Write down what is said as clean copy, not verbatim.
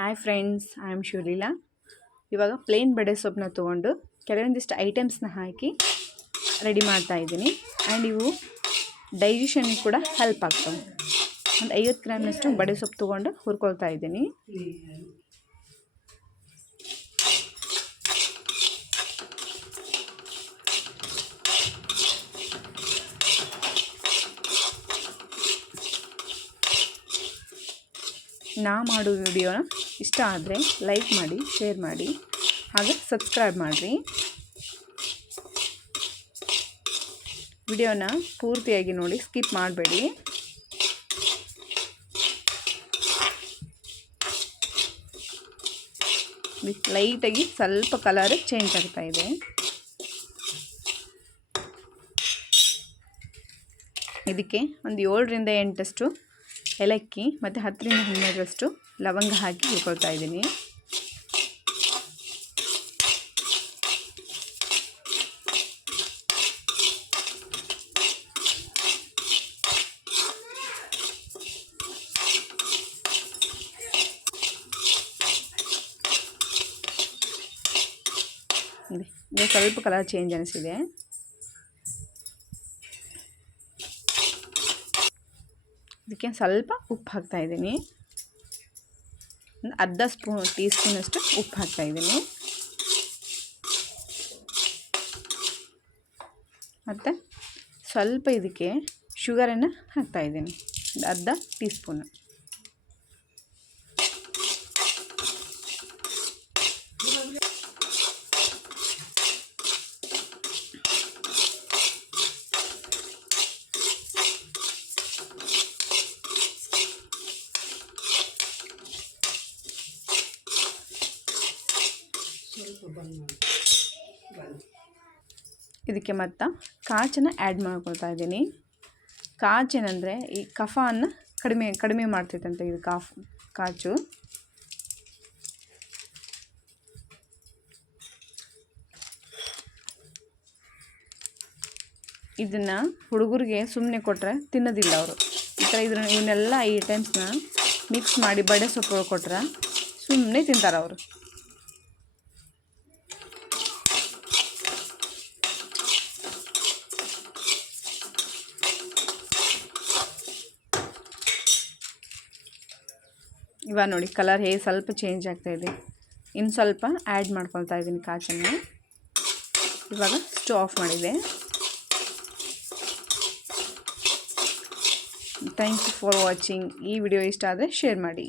Hi friends, I am Shuleela. ಇವಾಗ ಪ್ಲೇನ್ ಬಡೆ ಸೊಪ್ಪನ್ನ ತೊಗೊಂಡು ಕೆಲವೊಂದಿಷ್ಟು ಐಟಮ್ಸ್ನ ಹಾಕಿ ರೆಡಿ ಮಾಡ್ತಾ ಇದ್ದೀನಿ. ಆ್ಯಂಡ್ ಇವು ಡೈಜೆಷನ್ಗೆ ಕೂಡ ಹೆಲ್ಪ್ ಆಗ್ತವೆ. ಒಂದು 50 ಗ್ರಾಮ್ನಷ್ಟು ಬಡೆ ಸೊಪ್ಪು ತೊಗೊಂಡು ಹುರ್ಕೊಳ್ತಾ ಇದ್ದೀನಿ. ನಾ ಮಾಡೋ ವಿಡಿಯೋನ ಇಷ್ಟ ಆದರೆ ಲೈಕ್ ಮಾಡಿ, ಶೇರ್ ಮಾಡಿ, ಹಾಗೆ ಸಬ್ಸ್ಕ್ರೈಬ್ ಮಾಡಿರಿ. ವಿಡಿಯೋನ ಪೂರ್ತಿಯಾಗಿ ನೋಡಿ, ಸ್ಕಿಪ್ ಮಾಡಬೇಡಿ. ಲೈಟಾಗಿ ಸ್ವಲ್ಪ ಕಲರ್ ಚೇಂಜ್ ಆಗ್ತಾ ಇದೆ. ಇದಕ್ಕೆ ಒಂದು 7ರಿಂದ 8 ಏಲಕ್ಕಿ ಮತ್ತು 10ರಿಂದ 12 ಲವಂಗ ಹಾಕಿ ಹುರ್ಕೊಳ್ತಾ ಇದ್ದೀನಿ. ಇದು ಸ್ವಲ್ಪ ಕಲರ್ ಚೇಂಜ್ ಅನಿಸಿದೆ. ಇದಕ್ಕೆ ಸ್ವಲ್ಪ ಉಪ್ಪು ಹಾಕ್ತಾ ಇದ್ದೀನಿ. ಒಂದು ಅರ್ಧ ಟೀ ಸ್ಪೂನಷ್ಟು ಉಪ್ಪು ಹಾಕ್ತಾ ಇದ್ದೀನಿ. ಮತ್ತು ಸ್ವಲ್ಪ ಇದಕ್ಕೆ ಶುಗರನ್ನು ಹಾಕ್ತಾ ಇದ್ದೀನಿ, ಒಂದು ಅರ್ಧ ಟೀ ಸ್ಪೂನು. ಇದಕ್ಕೆ ಮತ್ತು ಕಾಚನ್ನು ಆ್ಯಡ್ ಮಾಡ್ಕೊಳ್ತಾ ಇದ್ದೀನಿ. ಕಾಚೇನಂದರೆ ಈ ಕಫವನ್ನು ಕಡಿಮೆ ಮಾಡ್ತೈತಂತೆ ಇದು ಕಾಚು. ಇದನ್ನು ಹುಡುಗರಿಗೆ ಸುಮ್ಮನೆ ಕೊಟ್ಟರೆ ತಿನ್ನೋದಿಲ್ಲ ಅವರು. ಈ ಥರ ಇವನ್ನೆಲ್ಲ ಐಟಮ್ಸ್ನ ಮಿಕ್ಸ್ ಮಾಡಿ ಬಡೆ ಸೊಪ್ಪು ಕೊಟ್ಟರೆ ಸುಮ್ಮನೆ ತಿಂತಾರೆ ಅವರು. ಇವಾಗ ನೋಡಿ ಕಲರ್ ಸ್ವಲ್ಪ ಚೇಂಜ್ ಆಗ್ತಾ ಇದೆ. ಇನ್ನು ಸ್ವಲ್ಪ ಆ್ಯಡ್ ಮಾಡ್ಕೊಳ್ತಾ ಇದ್ದೀನಿ ಕಾಚನ್ನು. ಇವಾಗ ಸ್ಟವ್ ಆಫ್ ಮಾಡಿದೆ. Thank you for watching. ಈ ವಿಡಿಯೋ ಇಷ್ಟ ಆದರೆ ಶೇರ್ ಮಾಡಿ.